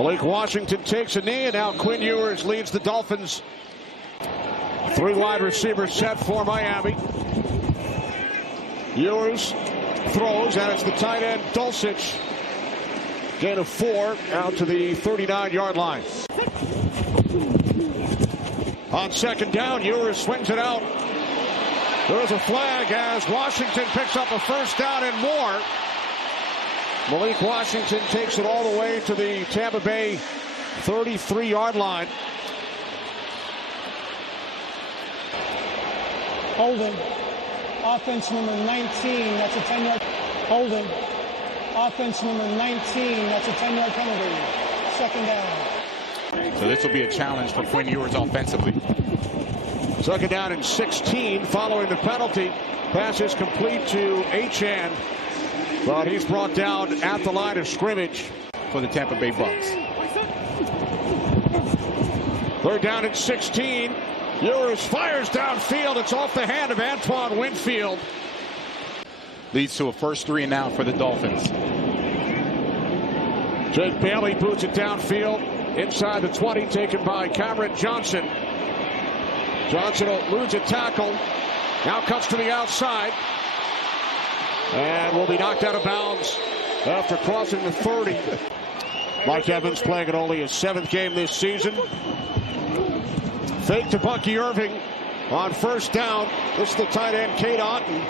Malik Washington takes a knee, and now Quinn Ewers leads the Dolphins. 3 wide receivers set for Miami. Ewers throws, and it's the tight end Dulcich. Gain of 4 out to the 39-yard line. On second down, Ewers swings it out. There's a flag as Washington picks up a first down and more. Malik Washington takes it all the way to the Tampa Bay 33-yard line. Holding. Offense number 19. That's a 10-yard. Holding. Offense number 19. That's a 10-yard penalty. Second down. So this will be a challenge for Quinn Ewers offensively. Second down and 16 following the penalty. Pass is complete to Achane, but he's brought down at the line of scrimmage for the Tampa Bay Bucks. Third down and 16. Ewers fires downfield. It's off the hand of Antoine Winfield. Leads to a first 3 and out for the Dolphins. Jake Bailey boots it downfield inside the 20, taken by Cameron Johnson. Johnson eludes a tackle. Now cuts to the outside. And will be knocked out of bounds after crossing the 30. Mike Evans playing in only his 7th game this season. Fake to Bucky Irving on first down. This is the tight end, Cade Otton.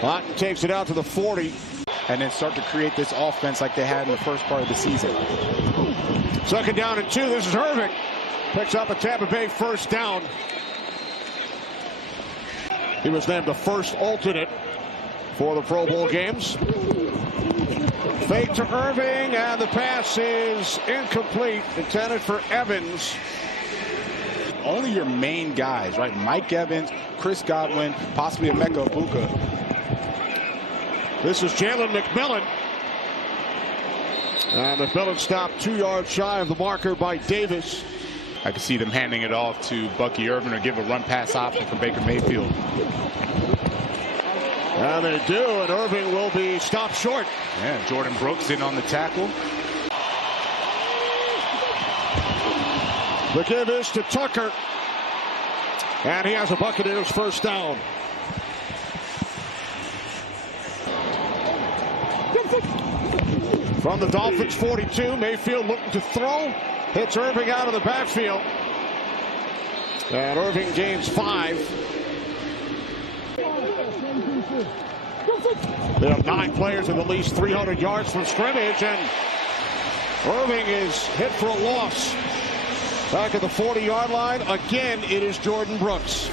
Otton takes it out to the 40. And then start to create this offense like they had in the first part of the season. Second down and 2. This is Irving. Picks up a Tampa Bay first down. He was named the first alternate for the Pro Bowl games. Fake to Irving, and the pass is incomplete. Intended for Evans. Only your main guys, right? Mike Evans, Chris Godwin, possibly Emeka Egbuka. This is Jalen McMillan. And McMillan stopped 2 yards shy of the marker by Davis. I can see them handing it off to Bucky Irving or give a run pass option for Baker Mayfield. And they do, and Irving will be stopped short. Yeah, Jordan Brooks in on the tackle. The give is to Tucker. And he has a Buccaneers first down. From the Dolphins 42, Mayfield looking to throw. Hits Irving out of the backfield. And Irving gains 5. They have 9 players with at least 300 yards from scrimmage, and Irving is hit for a loss. Back at the 40-yard line, again, it is Jordan Brooks.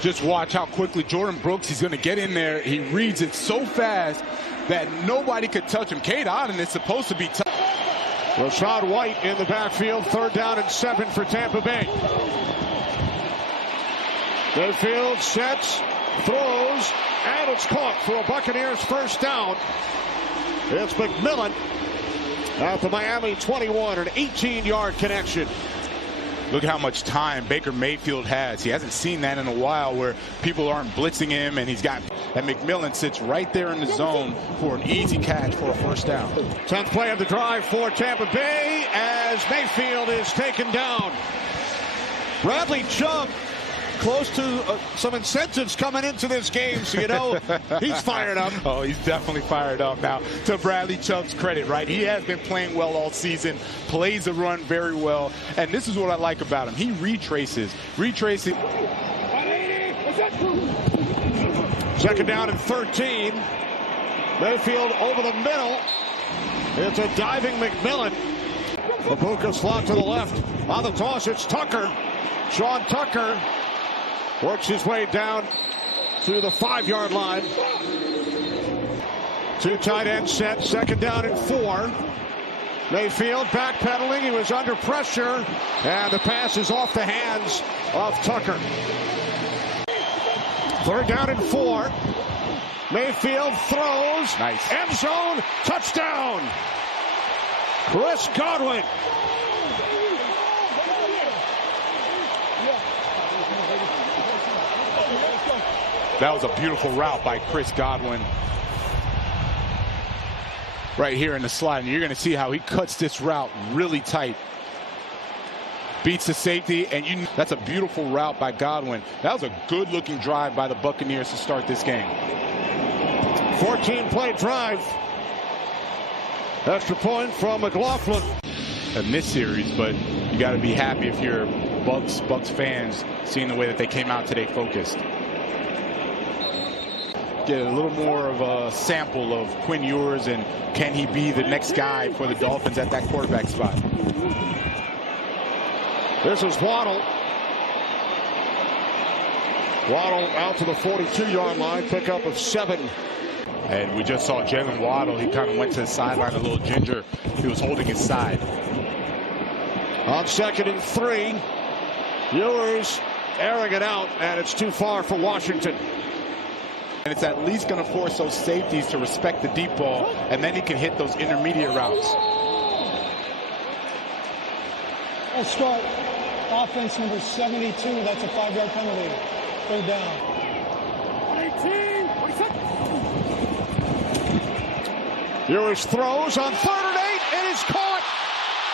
Just watch how quickly Jordan Brooks, he's going to get in there. He reads it so fast that nobody could touch him. Cade Otton is supposed to be tough. Rashad White in the backfield. Third down and 7 for Tampa Bay. Mayfield sets, throws, and it's caught for a Buccaneers first down. It's McMillan at the Miami 21, an 18-yard connection. Look at how much time Baker Mayfield has. He hasn't seen that in a while where people aren't blitzing him, and he's got, and McMillan sits right there in the zone for an easy catch for a first down. 10th play of the drive for Tampa Bay as Mayfield is taken down. Bradley Chubb close to some incentives coming into this game, so you know he's fired up. Oh, he's definitely fired up. Now, to Bradley Chubb's credit, right? He has been playing well all season, plays the run very well, and this is what I like about him. He retraces. Second down and 13. Mayfield over the middle. It's a diving McMillan. Egbuka slot to the left. On the toss, it's Tucker. Sean Tucker works his way down to the 5-yard line. 2 tight ends set. Second down and 4. Mayfield backpedaling. He was under pressure. And the pass is off the hands of Tucker. Third down and 4. Mayfield throws. Nice. End zone. Touchdown. Chris Godwin. That was a beautiful route by Chris Godwin. right here in the slot. And you're going to see how he cuts this route really tight. Beats the safety, and that's a beautiful route by Godwin. That was a good-looking drive by the Buccaneers to start this game. 14-play drive. Extra point from McLaughlin. In this series, but you got to be happy if you're Bucks fans, seeing the way that they came out today focused. Get a little more of a sample of Quinn Ewers, and can he be the next guy for the Dolphins at that quarterback spot? This is Waddle. Waddle out to the 42-yard line, pickup of 7. And we just saw Jalen Waddle. He kind of went to the sideline a little ginger. He was holding his side. On 2nd and 3, Ewers airing it out, and it's too far for Washington. And it's at least going to force those safeties to respect the deep ball, and then he can hit those intermediate routes. Let's start. Offense number 72. That's a 5-yard penalty. 3rd down. 18. Ewers throws on 3rd and 8. It is caught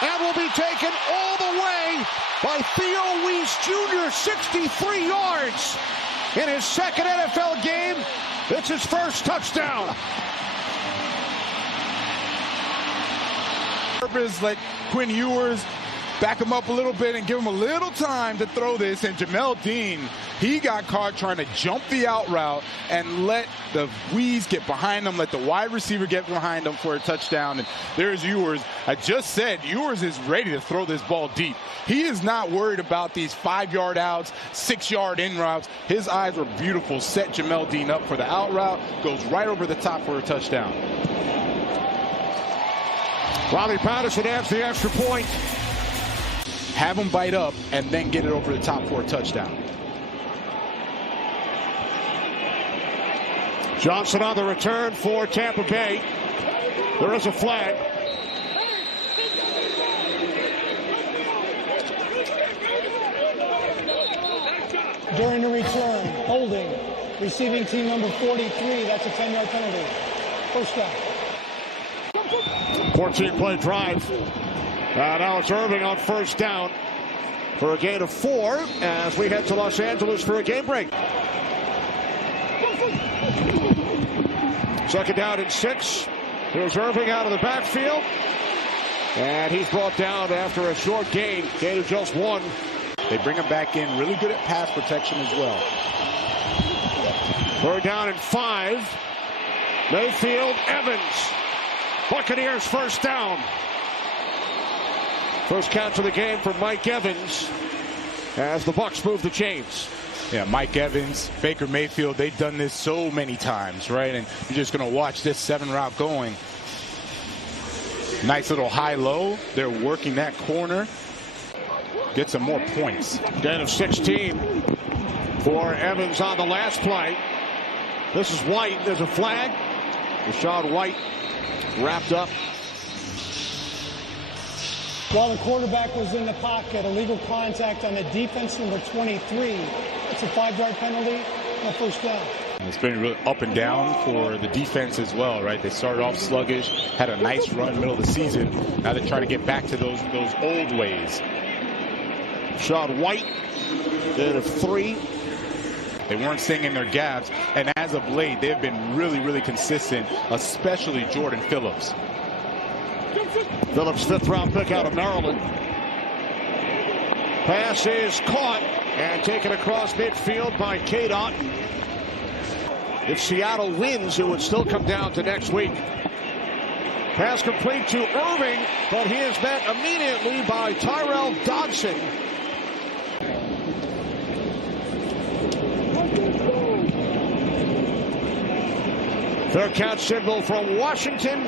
and will be taken all the way by Theo Weiss Jr. 63 yards in his 2nd NFL game. It's his first touchdown. Purpose, let Quinn Ewers back him up a little bit and give him a little time to throw this. And Jamel Dean, he got caught trying to jump the out route and let the Wees get behind him, let the wide receiver get behind him for a touchdown. And there's Ewers. I just said Ewers is ready to throw this ball deep. He is not worried about these 5-yard outs, 6-yard in routes. His eyes were beautiful. Set Jamel Dean up for the out route, goes right over the top for a touchdown. Riley Patterson adds the extra point. Have him bite up and then get it over the top for a touchdown. Johnson on the return for Tampa Bay. There is a flag. During the return, holding. Receiving team number 43. That's a 10-yard penalty. 1st down. 14-play drive. Now it's Irving on 1st down for a gain of 4 as we head to Los Angeles for a game break. 2nd down and 6. Here's Irving out of the backfield. And he's brought down after a short gain of just 1. They bring him back in, really good at pass protection as well. 3rd down and 5. Mayfield, Evans. Buccaneers 1st down. First catch of the game for Mike Evans as the Bucs move the chains. Yeah, Mike Evans, Baker Mayfield, they've done this so many times, right? And you're just going to watch this 7 route going. Nice little high-low. They're working that corner. Get some more points. Gain of 16 for Evans on the last play. This is White. There's a flag. Rashad White wrapped up. While the quarterback was in the pocket, illegal contact on the defense number 23. It's a 5-yard penalty and a 1st down. It's been really up and down for the defense as well, right? They started off sluggish, had a nice run middle of the season. Now they're trying to get back to those old ways. Rashad White, gain of 3. They weren't staying in their gaps, and as of late, they've been really, really consistent, especially Jordan Phillips. Phillips, 5th-round pick out of Maryland. Pass is caught and taken across midfield by Cade Otton. If Seattle wins, it would still come down to next week. Pass complete to Irving, but he is met immediately by Tyrell Dodson. Fair catch signal from Washington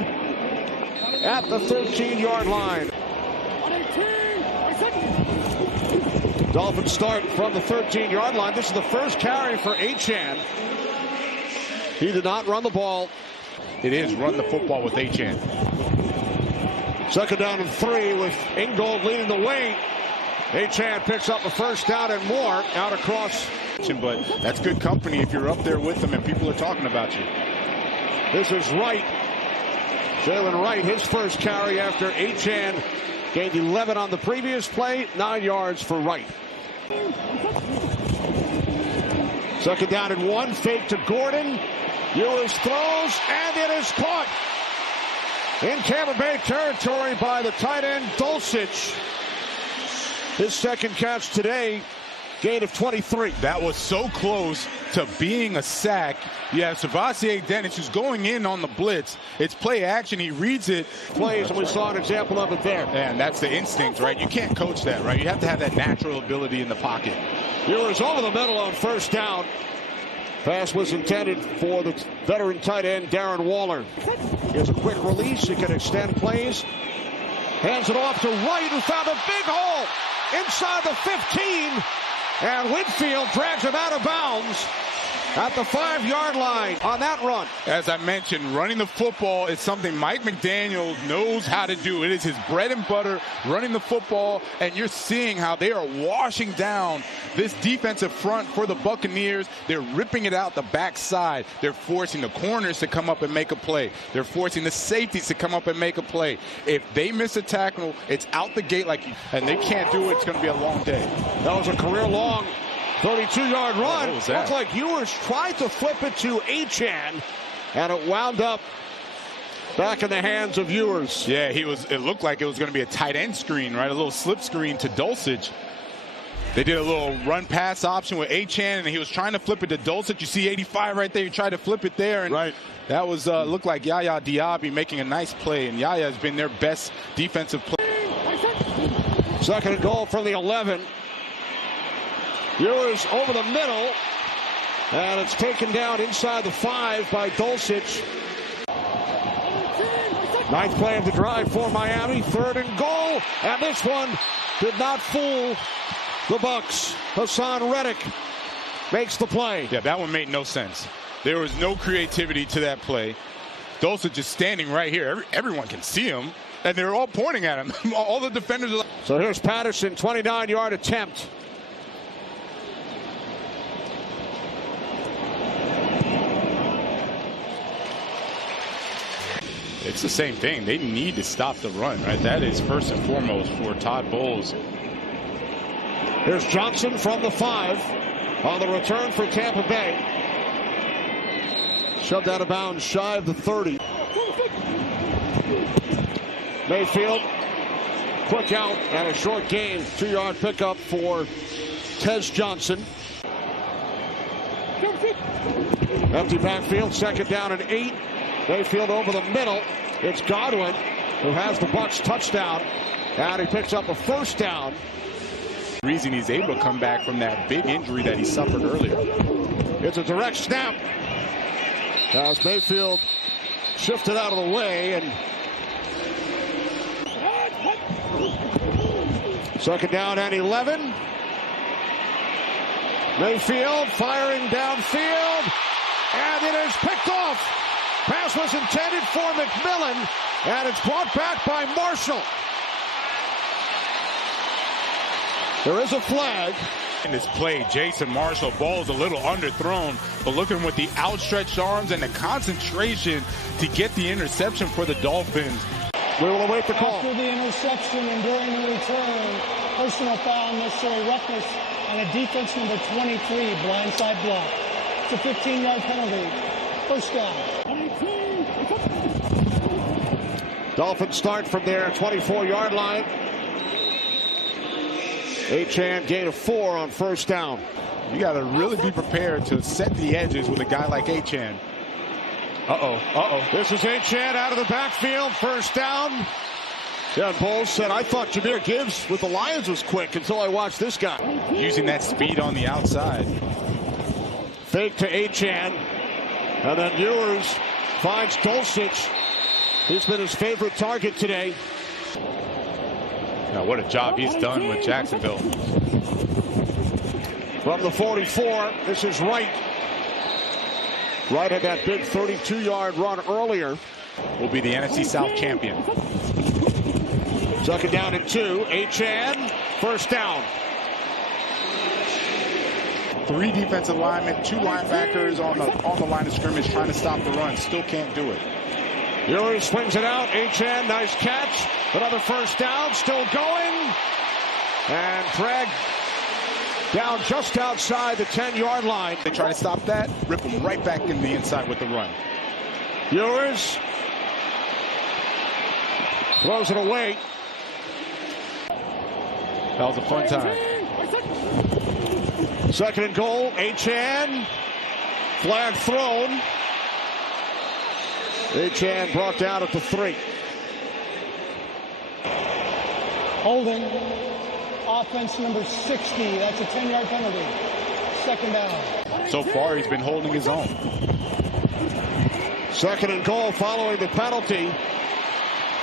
at the 13-yard line. Dolphins start from the 13-yard line. This is the first carry for Achane. He did not run the ball. It is run the football with Achane. 2nd down and 3 with Ingold leading the way. Achane picks up a 1st down and more out across. But that's good company if you're up there with them and people are talking about you. This is Wright. Jalen Wright, his first carry after Achane gained 11 on the previous play. 9 yards for Wright. Second down and 1. Fake to Gordon. Ewers throws, and it is caught in Tampa Bay territory by the tight end Dulcich. His second catch today. Gain of 23. That was so close to being a sack. You have Savasier Dennis, who's going in on the blitz. It's play action. He reads it. Plays, and we saw an example of it there. And that's the instinct, right? You can't coach that, right? You have to have that natural ability in the pocket. Ewers over the middle on first down. Pass was intended for the veteran tight end, Darren Waller. Here's a quick release. He can extend plays. Hands it off to Wright, who found a big hole inside the 15. And Whitfield drags him out of bounds at the 5-yard line on that run. As I mentioned, running the football is something Mike McDaniel knows how to do. It is his bread and butter, running the football, and you're seeing how they are washing down this defensive front for the Buccaneers. They're ripping it out the backside. They're forcing the corners to come up and make a play. They're forcing the safeties to come up and make a play. If they miss a tackle, it's out the gate and they can't do it. It's going to be a long day. That was a career-long 32-yard run. What was that? Looked like Ewers tried to flip it to Achane, and it wound up back in the hands of Ewers. Yeah, it looked like it was going to be a tight end screen, right? A little slip screen to Dulcich. They did a little run-pass option with Achane, and he was trying to flip it to Dulcich. You see 85 right there. He tried to flip it there, and right. That was looked like Yaya Diaby making a nice play, and Yaya has been their best defensive player. Second and goal from the 11. Ewers over the middle, and it's taken down inside the 5 by Dulcich. Ninth play of the drive for Miami. Third and goal, and this one did not fool the Bucs. Hassan Reddick makes the play. Yeah, that one made no sense. There was no creativity to that play. Dulcich just standing right here. Everyone can see him, and they're all pointing at him. All the defenders are. So here's Patterson, 29-yard attempt. It's the same thing. They need to stop the run, right? That is first and foremost for Todd Bowles. Here's Johnson from the 5 on the return for Tampa Bay. Shoved out of bounds shy of the 30. Mayfield, quick out and a short gain. 2-yard pickup for Tez Johnson. Empty backfield, second down and 8. Mayfield over the middle. It's Godwin who has the Bucs touchdown, and he picks up a first down. The reason he's able to come back from that big injury that he suffered earlier. It's a direct snap as Mayfield shifted out of the way, and second down and 11. Mayfield firing downfield, and it is picked off. Pass was intended for McMillan, and it's brought back by Marshall. There is a flag. In this play, Jason Marshall, ball is a little underthrown, but looking with the outstretched arms and the concentration to get the interception for the Dolphins. We will await the call. After the interception and during the return, personal foul, unnecessary roughness, and a defense number 23 blindside block. It's a 15-yard penalty. First down. Dolphins start from their 24-yard line. Achane gain of 4 on first down. You got to really be prepared to set the edges with a guy like Achane. This is Achane out of the backfield. First down. Yeah, Bowles said, I thought Jahmyr Gibbs with the Lions was quick until I watched this guy. Using that speed on the outside. Fake to Achane. And then Ewers finds Dulcich. He's been his favorite target today. Now, what a job he's done with Jacksonville. From the 44, this is Wright. Wright had that big 32-yard run earlier. Will be the NFC South champion. Second down and 2. Achane, first down. 3 defensive linemen, 2 linebackers on the line of scrimmage trying to stop the run. Still can't do it. Ewers swings it out. Achane, nice catch. Another first down, still going. And dragged down just outside the 10-yard line. They try to stop that, rip him right back in the inside with the run. Ewers throws it away. That was a fun time. 2nd and goal. Achane. Flag thrown. Achane brought down at the 3. Holding. Offense number 60. That's a 10-yard penalty. 2nd down. So far, he's been holding his own. 2nd and goal following the penalty.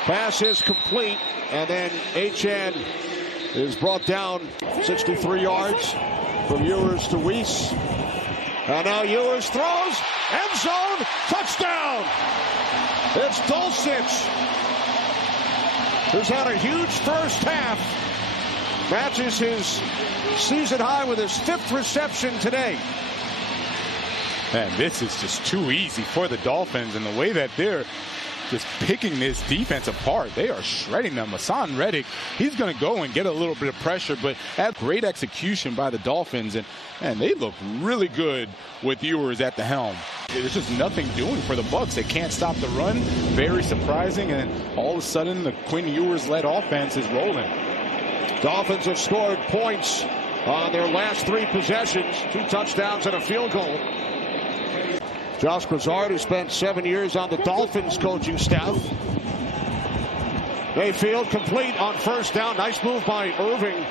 Pass is complete. And then Achane is brought down 63 yards from Ewers to Weiss. And now Ewers throws. End zone. Touchdown. It's Dulcich, who's had a huge first half. Matches his season high with his 5th reception today. Man, this is just too easy for the Dolphins, and the way that they're just picking this defense apart, they are shredding them. Hassan Reddick, he's going to go and get a little bit of pressure, but that's great execution by the Dolphins, and they look really good with Ewers at the helm. There's just nothing doing for the Bucs. They can't stop the run. Very surprising, and all of a sudden the Quinn Ewers-led offense is rolling. Dolphins have scored points on their last 3 possessions, 2 touchdowns and a field goal. Josh Grizzard, who spent 7 years on the Dolphins coaching staff. Mayfield complete on first down. Nice move by Irving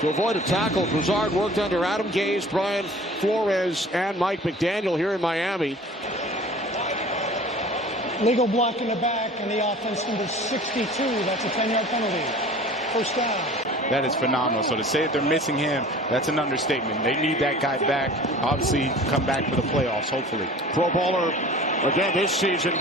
to avoid a tackle. Grizzard worked under Adam Gase, Brian Flores, and Mike McDaniel here in Miami. Legal block in the back, and the offense number 62. That's a 10-yard penalty. First down. That is phenomenal. So to say that they're missing him, that's an understatement. They need that guy back. Obviously, come back for the playoffs, hopefully. Pro bowler again this season.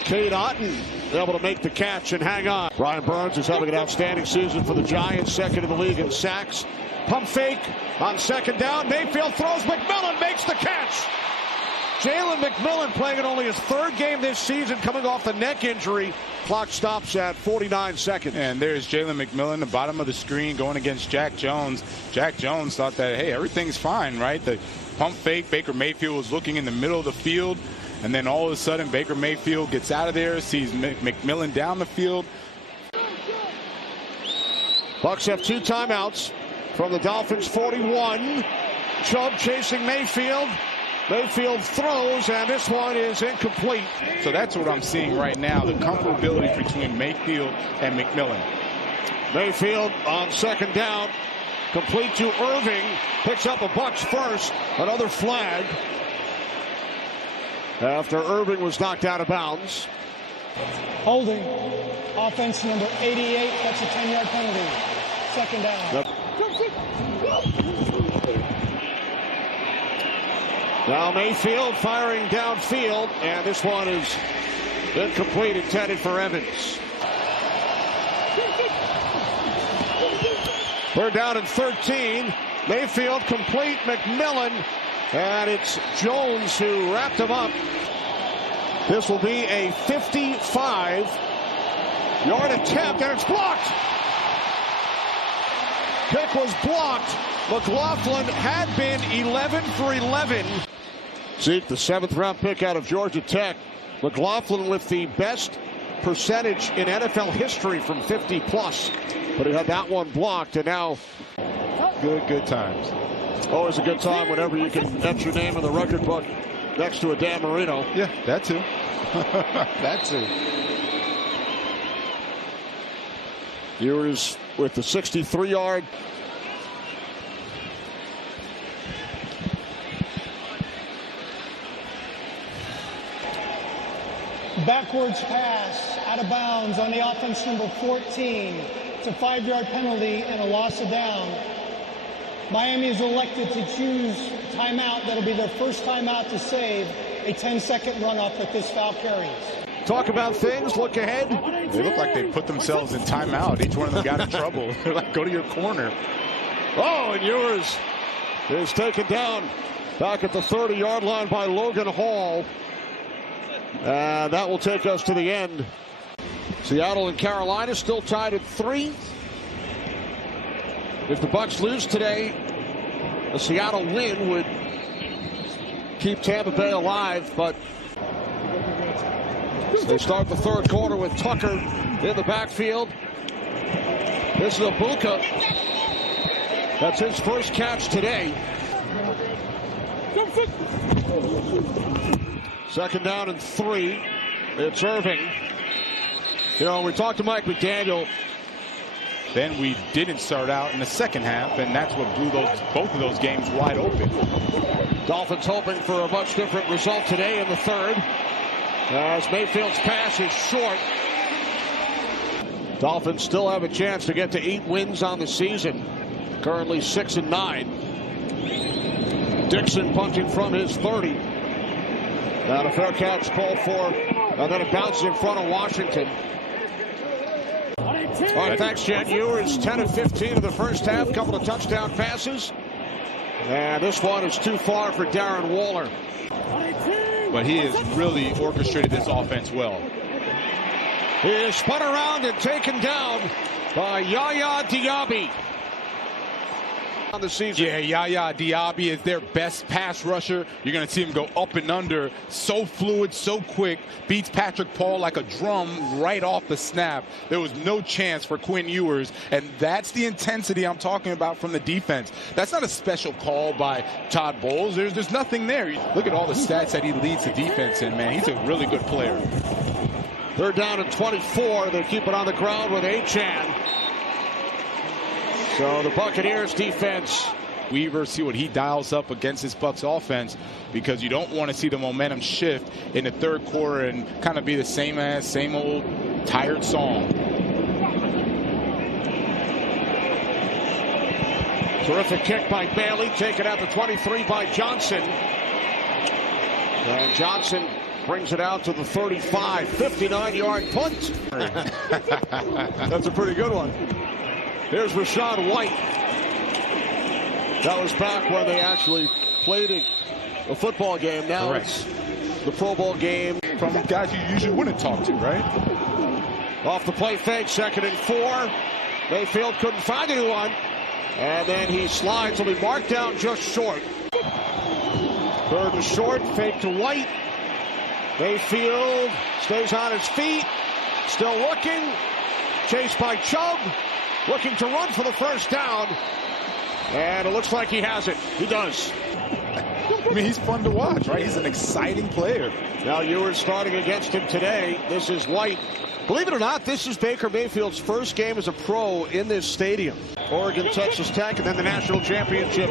Cade Otton able to make the catch and hang on. Brian Burns is having an outstanding season for the Giants, 2nd in the league in sacks. Pump fake on 2nd down. Mayfield throws. McMillan makes the catch. Jalen McMillan playing in only his 3rd game this season, coming off the neck injury. Clock stops at 49 seconds. And there's Jalen McMillan, the bottom of the screen, going against Jack Jones. Jack Jones thought that, hey, everything's fine, right? The pump fake, Baker Mayfield was looking in the middle of the field, and then all of a sudden Baker Mayfield gets out of there, sees McMillan down the field. Bucs have 2 timeouts from the Dolphins' 41. Chubb chasing Mayfield. Mayfield throws, and this one is incomplete. So that's what I'm seeing right now, the comfortability between Mayfield and McMillan. Mayfield on 2nd down, complete to Irving, picks up a Bucs first, another flag after Irving was knocked out of bounds. Holding. Offense number 88. That's a 10-yard penalty. 2nd down. Yep. Now Mayfield firing downfield, and this one is incomplete, intended for Evans. 3rd down and 13. Mayfield complete. McMillan, and it's Jones who wrapped him up. This will be a 55-yard attempt, and it's blocked. Kick was blocked. McLaughlin had been 11 for 11. Zeke, the 7th-round pick out of Georgia Tech. McLaughlin with the best percentage in NFL history from 50+. But he had that one blocked, and now Good times. Always a good time whenever you can enter your name in the record book next to a Dan Marino. Yeah, that too. That too. Ewers with the 63-yard. Backwards pass out of bounds on the offense number 14. It's a 5-yard penalty and a loss of down. Miami is elected to choose timeout. That'll be their first timeout to save a 10-second runoff that this foul carries. Talk about things, look ahead. They look like they put themselves in timeout. Each one of them got in trouble. They're like, go to your corner. Oh, and Ewers is taken down back at the 30-yard line by Logan Hall. That will take us to the end. Seattle and Carolina still tied at 3. If the Bucs lose today, a Seattle win would keep Tampa Bay alive, but they start the third quarter with Tucker in the backfield. This is Ibuka. That's his first catch today. Second down and 3. It's Irving. You know, we talked to Mike McDaniel. Then we didn't start out in the second half, and that's what blew both of those games wide open. Dolphins hoping for a much different result today in the third, as Mayfield's pass is short. Dolphins still have a chance to get to 8 wins on the season. Currently 6-9. Dixon punting from his 30. Now the fair catch called for, and then it bounces in front of Washington. All right, thanks, Jen. Ewers 10 of 15 in the first half, couple of touchdown passes. And this one is too far for Darren Waller. But he has really orchestrated this offense well. He is spun around and taken down by Yaya Diaby. On the season. Yeah, Yaya Diaby is their best pass rusher. You're going to see him go up and under. So fluid, so quick. Beats Patrick Paul like a drum right off the snap. There was no chance for Quinn Ewers. And that's the intensity I'm talking about from the defense. That's not a special call by Todd Bowles. There's nothing there. Look at all the stats that he leads the defense in, man. He's a really good player. Third down and 24. They keep it on the ground with Achane. So the Buccaneers defense. Weaver, see what he dials up against this Bucs offense, because you don't want to see the momentum shift in the third quarter and kind of be the same old tired song. Terrific kick by Bailey, taken out to 23 by Johnson. And Johnson brings it out to the 35, 59-yard punt. That's a pretty good one. Here's Rachaad White. That was back when they actually played a football game. Now Correct. It's the Pro Bowl game. From guys you usually wouldn't talk to, right? Off the play fake, 2nd and 4. Mayfield couldn't find anyone. And then he slides, will be marked down just short. 3rd and short, fake to White. Mayfield stays on his feet. Still looking. Chased by Chubb. Looking to run for the first down. And it looks like he has it. He does. I mean, he's fun to watch, right? He's an exciting player. Now Ewers starting against him today. This is White. Believe it or not, this is Baker Mayfield's first game as a pro in this stadium. Oregon, Texas Tech, and then the national championship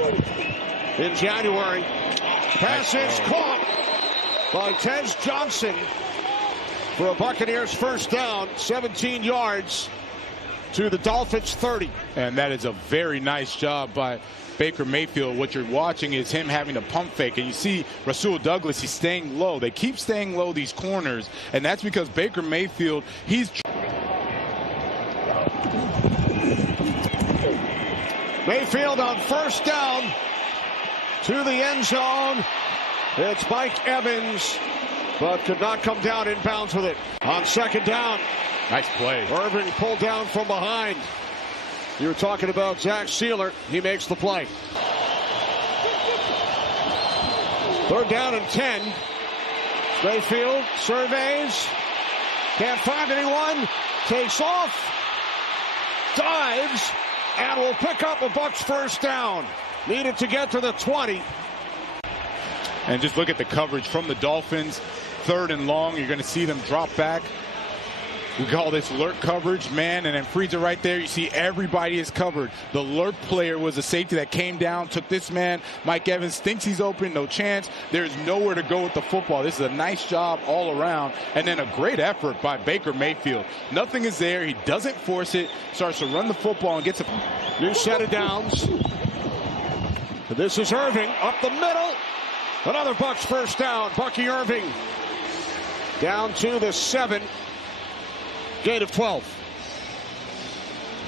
in January. Pass is caught by Tez Johnson for a Buccaneers first down, 17 yards. To the Dolphins 30. And that is a very nice job by Baker Mayfield. What you're watching is him having a pump fake. And you see Rasul Douglas, he's staying low. They keep staying low, these corners. And that's because Baker Mayfield, Mayfield on first down to the end zone. It's Mike Evans, but could not come down inbounds with it. On second down. Nice play. Irving pulled down from behind. You were talking about Zach Sealer. He makes the play. 3rd down and 10. Mayfield surveys. Can't find anyone. Takes off. Dives. And will pick up a Bucs first down. Needed to get to the 20. And just look at the coverage from the Dolphins. 3rd and long. You're going to see them drop back. We call this lurk coverage, man, and then freeze it right there. You see everybody is covered. The lurk player was a safety that came down, took this man. Mike Evans thinks he's open, no chance. There's nowhere to go with the football. This is a nice job all around, and then a great effort by Baker Mayfield. Nothing is there. He doesn't force it, starts to run the football and gets a new set of downs. This is Irving up the middle. Another Bucs first down. Bucky Irving down to the 7. Gain of 12.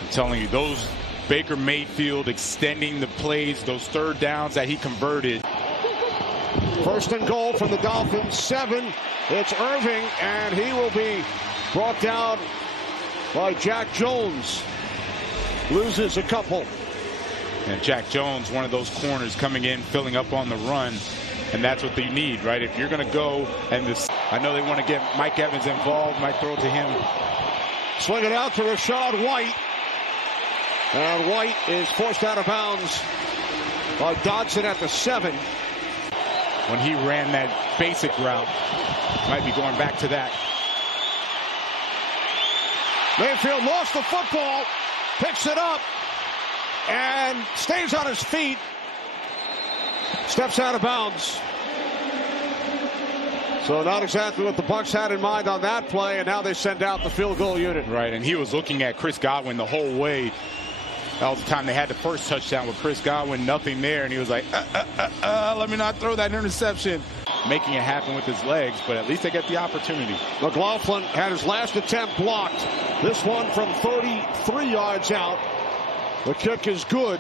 I'm telling you, those Baker Mayfield extending the plays, those 3rd downs that he converted. First and goal from the Dolphins, 7. It's Irving, and he will be brought down by Jack Jones. Loses a couple. And Jack Jones, one of those corners coming in, filling up on the run. And that's what they need, right? If you're going to go, and this, I know they want to get Mike Evans involved, might throw it to him. Swing it out to Rachaad White. And White is forced out of bounds by Dodson at the 7. When he ran that basic route, might be going back to that. Mayfield lost the football, picks it up, and stays on his feet. Steps out of bounds. So not exactly what the Bucs had in mind on that play, and now they send out the field goal unit. Right, and he was looking at Chris Godwin the whole way. That was the time they had the first touchdown with Chris Godwin, nothing there, and he was like, let me not throw that interception. Making it happen with his legs, but at least they get the opportunity. McLaughlin had his last attempt blocked. This one from 33 yards out. The kick is good.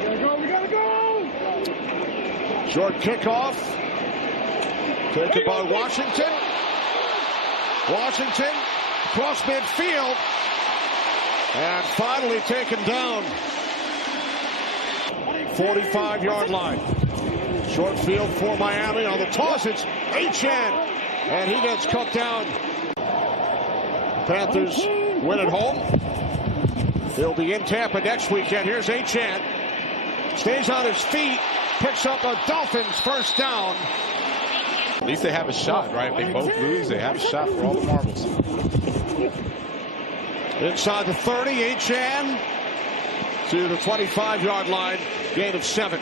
We gotta go! Short kickoff. Taken by Washington. Washington across midfield. And finally taken down. 45-yard line. Short field for Miami. On the toss, it's Achane. And he gets cut down. Panthers win at home. He'll be in Tampa next weekend. Here's Achane. Stays on his feet. Picks up a Dolphins first down. At least they have a shot, right? If they both lose, they have a shot for all the marbles. Inside the 30, Achane to the 25-yard line. Gain of 7.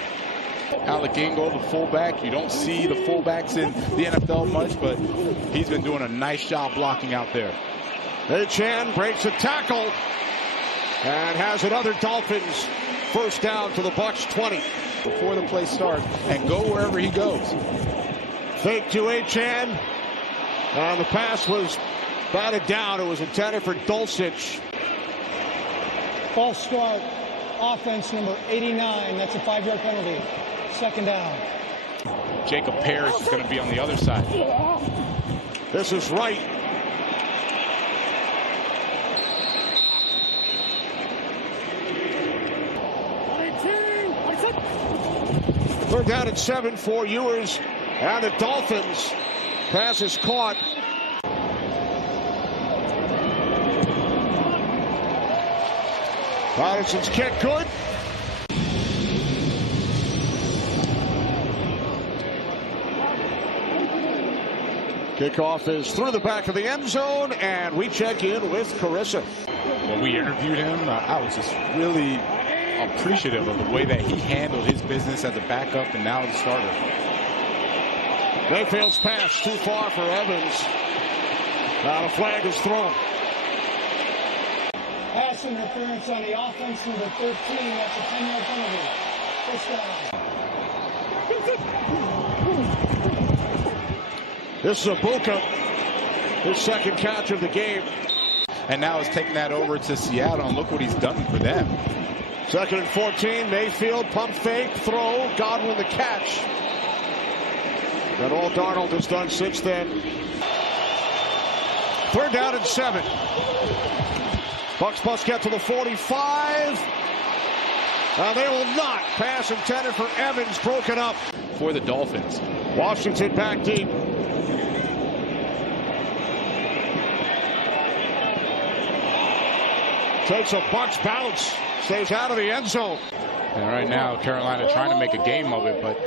Alec Ingold, the fullback. You don't see the fullbacks in the NFL much, but he's been doing a nice job blocking out there. Achane breaks a tackle and has another Dolphins first down to the Bucs 20. Before the play starts, and go wherever he goes. Fake to Achane, and the pass was batted down. It was intended for Dulcich. False start. Offense number 89. That's a 5-yard penalty. Second down. Jacob Parrish is going to be on the other side. This is right. Third down and 7 for Ewers and the Dolphins. Pass is caught. Patterson's kick good. Kickoff is through the back of the end zone, and we check in with Carissa. When we interviewed him, I was just really appreciative of the way that he handled his business as a backup and now as a starter. Mayfield's pass too far for Evans. Now the flag is thrown. Pass interference on the offense number 13. That's a 10-yard penalty. First down. This is Ibuka, his second catch of the game. And now he's taking that over to Seattle, and look what he's done for them. Second and 14, Mayfield, pump fake, throw, Godwin the catch. And all Darnold has done since then. Third down and 7. Bucs must get to the 45. And they will not. Pass intended for Evans, broken up. For the Dolphins. Washington back deep. Takes a Bucs bounce. Stays out of the end zone. And right now, Carolina trying to make a game of it, but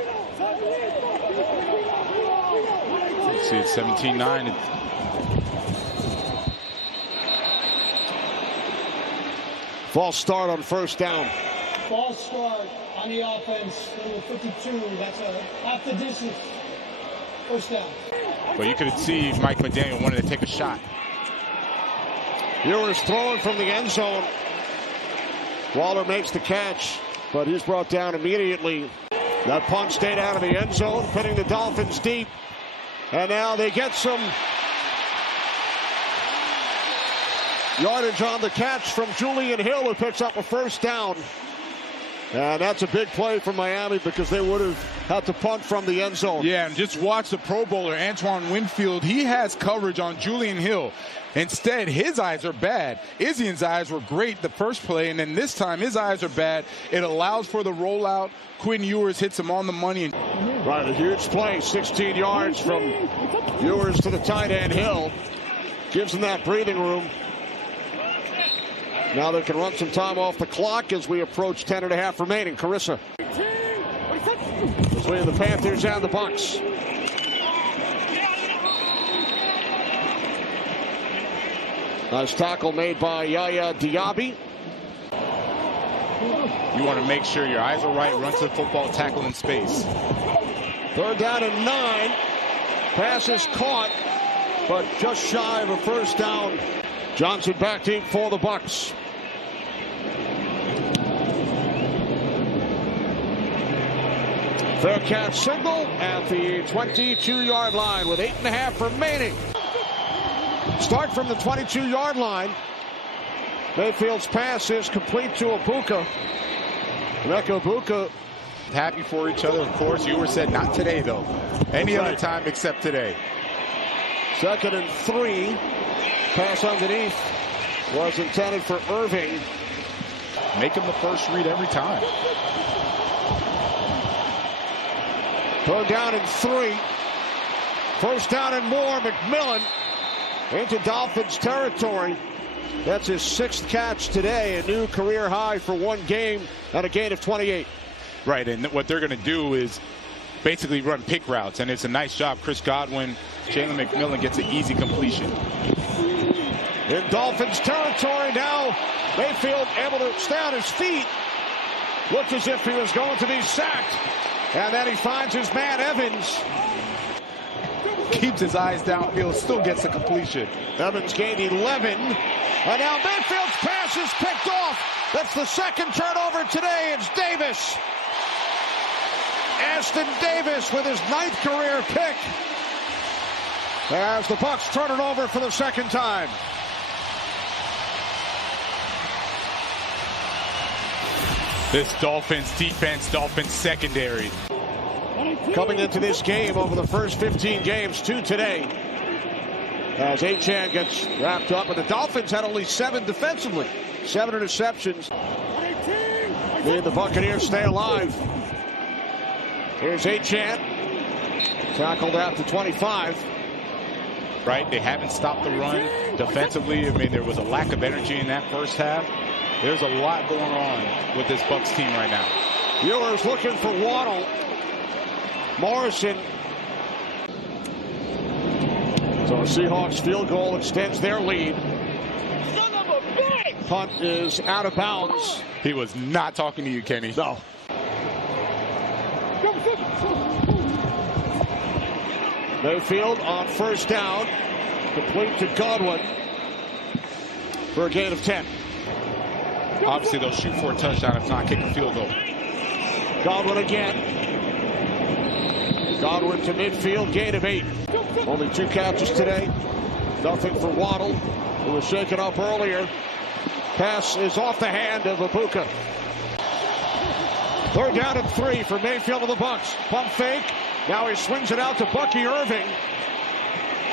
let's see, it's 17-9. False start on first down. False start on the offense, number 52. That's a half the distance. First down. But you could see Mike McDaniel wanted to take a shot. Ewers throwing from the end zone. Waller makes the catch, but he's brought down immediately. That punt stayed out of the end zone, putting the Dolphins deep. And now they get some Yardage on the catch from Julian Hill, who picks up a first down. And that's a big play for Miami because they would have had to punt from the end zone. Yeah, and just watch the Pro Bowler, Antoine Winfield. He has coverage on Julian Hill. Instead, his eyes are bad. Izzian's eyes were great the first play, and then this time his eyes are bad. It allows for the rollout. Quinn Ewers hits him on the money. Right, a huge play, 16 yards from Ewers to the tight end Hill. Gives him that breathing room. Now they can run some time off the clock as we approach 10.5 remaining. Carissa. Between the Panthers and the Bucs. Nice tackle made by Yaya Diaby. You want to make sure your eyes are right, run to the football, tackle in space. 3rd down and 9. Pass is caught, but just shy of a first down. Johnson back deep for the Bucs. Fair catch signal at the 22-yard line with 8.5 remaining. Start from the 22-yard line. Mayfield's pass is complete to Ibuka. Emeka Ibuka. Happy for each other, of course. Ewers said not today, though. Any other time except today. 2nd and 3. Pass underneath was intended for Irving. Make him the first read every time. 3rd down and 3. First down and more. McMillan into Dolphins territory. That's his 6th catch today, a new career high for one game and a gain of 28. Right, and what they're going to do is basically run pick routes, and it's a nice job. Chris Godwin, Jalen McMillan gets an easy completion. In Dolphins territory now, Mayfield able to stay on his feet. Looked as if he was going to be sacked. And then he finds his man Evans. Keeps his eyes downfield, still gets a completion. Evans gained 11. And now Mayfield's pass is picked off. That's the 2nd turnover today. It's Davis. Aston Davis with his 9th career pick. As the Bucs turn it over for the 2nd time. This Dolphins defense, Dolphins secondary. Coming into this game over the first 15 games, 2 today. As Achane gets wrapped up, and the Dolphins had only 7 defensively. 7 interceptions. Made the Buccaneers stay alive. Here's Achane. Tackled out to 25. Right, they haven't stopped the run defensively. I mean, there was a lack of energy in that first half. There's a lot going on with this Bucs team right now. Ewers looking for Waddle. Morrison. So a Seahawks field goal extends their lead. Son of a bitch! Punt is out of bounds. He was not talking to you, Kenny. No. Mayfield on first down. Complete to Godwin for a gain of 10. Obviously, they'll shoot for a touchdown, if not kick a field goal. Godwin again. Godwin to midfield, gain of 8. Only 2 catches today. Nothing for Waddle, who was shaken up earlier. Pass is off the hand of Ibuka. 3rd down and 3 for Mayfield of the Bucs. Pump fake. Now he swings it out to Bucky Irving.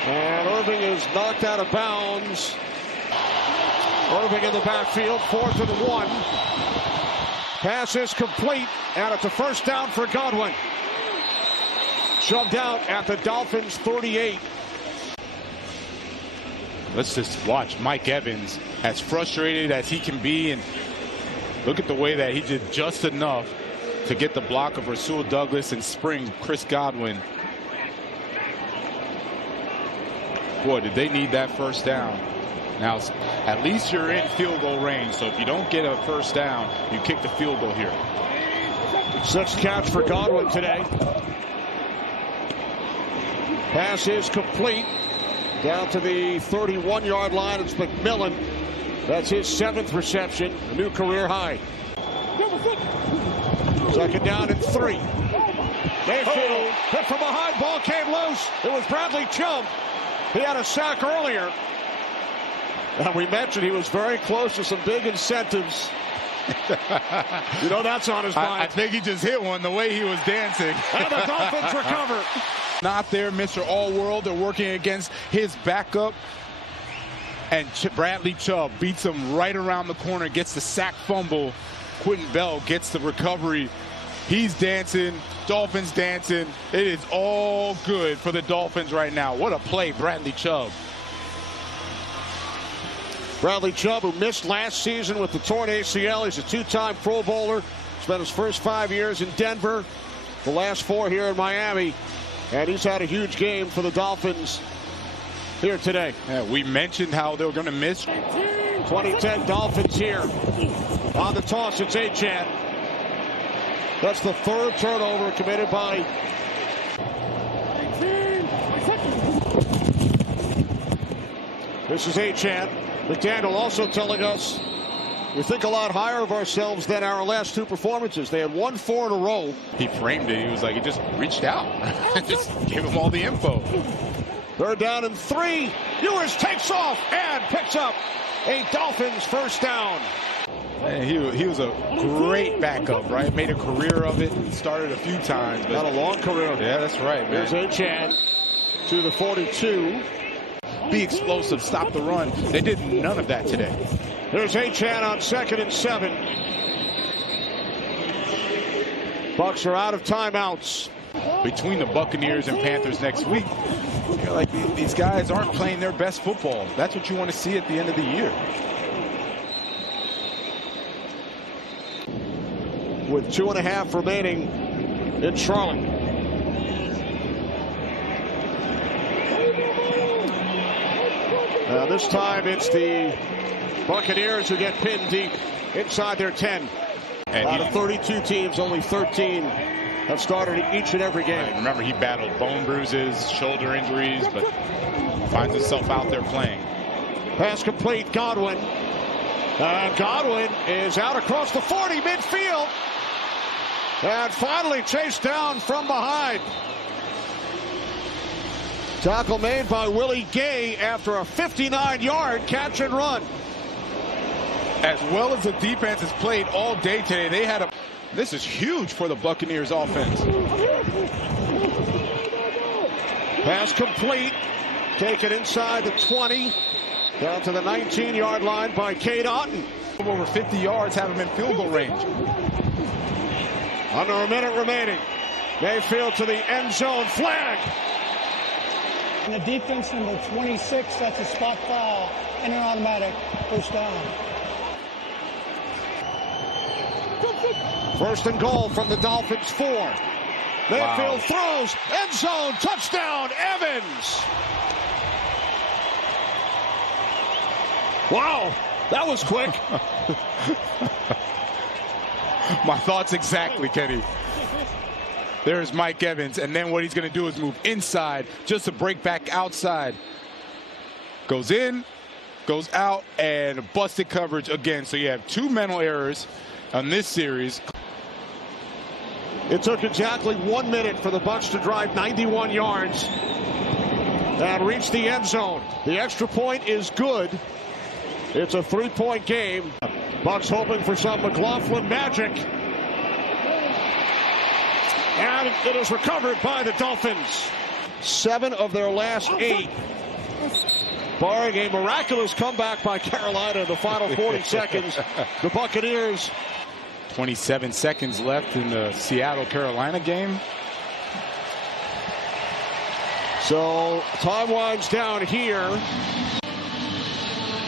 And Irving is knocked out of bounds. Irving in the backfield, 4th and 1. Pass is complete, and it's a first down for Godwin. Shoved out at the Dolphins 38. Let's just watch Mike Evans, as frustrated as he can be, and look at the way that he did just enough to get the block of Rasul Douglas and spring Chris Godwin. Boy, did they need that first down. Now, at least you're in field goal range, so if you don't get a first down, you kick the field goal here. 6th catch for Godwin today. Pass is complete. Down to the 31-yard line. It's McMillan. That's his 7th reception. A new career high. 2nd down and 3. Mayfield hit from behind. Ball came loose. It was Bradley Chubb. He had a sack earlier. And we mentioned he was very close to some big incentives. You know that's on his mind. I think he just hit one the way he was dancing. And the Dolphins recover. Not there, Mr. All-World. They're working against his backup. And Bradley Chubb beats him right around the corner, gets the sack fumble. Quentin Bell gets the recovery. He's dancing. Dolphins dancing. It is all good for the Dolphins right now. What a play, Bradley Chubb. Bradley Chubb, who missed last season with the torn ACL. He's a two-time Pro Bowler. Spent his first 5 years in Denver, the last 4 here in Miami. And he's had a huge game for the Dolphins here today. Yeah, we mentioned how they were going to miss. 2010 Dolphins here. On the toss, it's Achane. That's the 3rd turnover committed by this is Achane. McDaniel also telling us we think a lot higher of ourselves than our last 2 performances. They had won 4 in a row. He framed it. He was like, he just reached out. Just gave him all the info. 3rd down and 3. Ewers takes off and picks up a Dolphins first down. Man, he was a great backup, right? Made a career of it. Started a few times. But Had a long career. Yeah, that's right, man. There's Achane to the 42. Be explosive, stop the run. They did none of that today. There's Achane on 2nd and 7. Bucs are out of timeouts. Between the Buccaneers and Panthers next week, you're like, these guys aren't playing their best football. That's what you want to see at the end of the year. With 2.5 remaining in Charlotte. This time it's the Buccaneers who get pinned deep inside their 10. And out of 32 teams, only 13 have started each and every game. Right, remember, he battled bone bruises, shoulder injuries, but finds himself out there playing. Pass complete, Godwin. And Godwin is out across the 40 midfield. And finally chased down from behind. Tackle made by Willie Gay after a 59-yard catch and run. As well as the defense has played all day today, they had a... This is huge for the Buccaneers offense. Pass complete. Taken inside the 20. Down to the 19-yard line by Cade Otton. Over 50 yards, have him in field goal range. Under a minute remaining. Mayfield to the end zone. Flag. And the defense, number 26, that's a spot foul and an automatic first down. 1st and goal from the Dolphins 4. Mayfield throws, end zone, touchdown, Evans. Wow, that was quick. My thoughts exactly, Kenny. There's Mike Evans, and then what he's going to do is move inside just to break back outside. Goes in, goes out, and busted coverage again. So you have 2 mental errors on this series. It took exactly 1 minute for the Bucs to drive 91 yards and reach the end zone. The extra point is good. It's a 3-point game. Bucs hoping for some McLaughlin magic. And it is recovered by the Dolphins. 7 of their last 8. Barring a miraculous comeback by Carolina in the final 40 seconds. The Buccaneers. 27 seconds left in the Seattle-Carolina game. So time winds down here.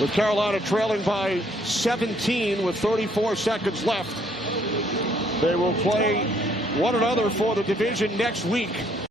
With Carolina trailing by 17 with 34 seconds left. They will play one another for the division next week.